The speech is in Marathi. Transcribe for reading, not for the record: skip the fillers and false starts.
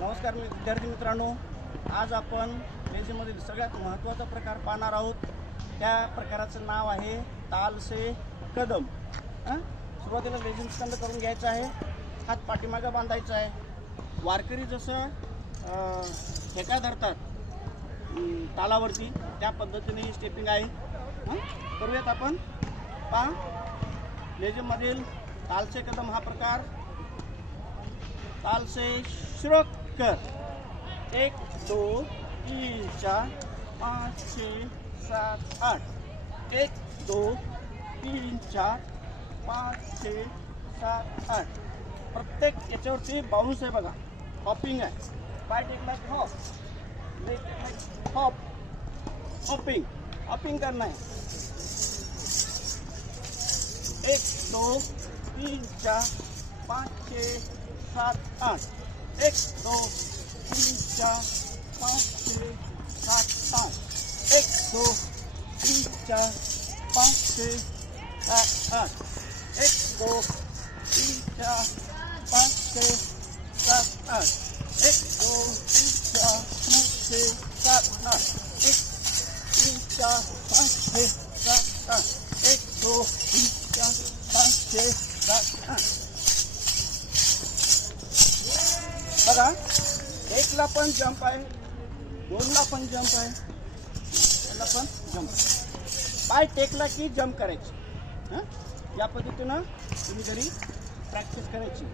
नमस्कार विद्यार्थी मित्रांनो, आज आपण लेझीमधील सगळ्यात महत्त्वाचा प्रकार पाहणार आहोत. त्या प्रकाराचं नाव आहे ताल से कदम. सुरुवातीला लेझीम स्कंद करून घ्यायचा आहे. हात पाठीमागे बांधायचा आहे. वारकरी जसं ठेका धरतात तालावरती, त्या पद्धतीने ही स्टेपिंग आहे. करूयात आपण. पहा, लेझीममधील ताल से कदम हा प्रकार. ताल से शुरू कर. 1 2 3 4 5 6 7 8. 1 2 3 4 5 6 7 8. प्रत्येक याच्यावरती बाउन्स आहे बघा, हॉपिंग आहे. पाय टेकला हॉप, लेग टेकला हॉप, हॉपिंग हॉपिंग करना है. 1 2 3 4 5 6 7 8. 1 2 3 4 5 6 7 8. 1 2 3 4 5 6 7 8. 1 2 3 4 5 6 7 8. 1 2 3 4 5 6 7 8. 1 3 4 5 6 7 8. 1 2 3 4 5 6 7 8. बघा, 1 ला पण जंप आहे, 2 ला पण जंप आहे, 3 ला पण जंप. पाय टेकला की जंप करायची. या पद्धतीनं तुम्ही घरी प्रॅक्टिस करायची.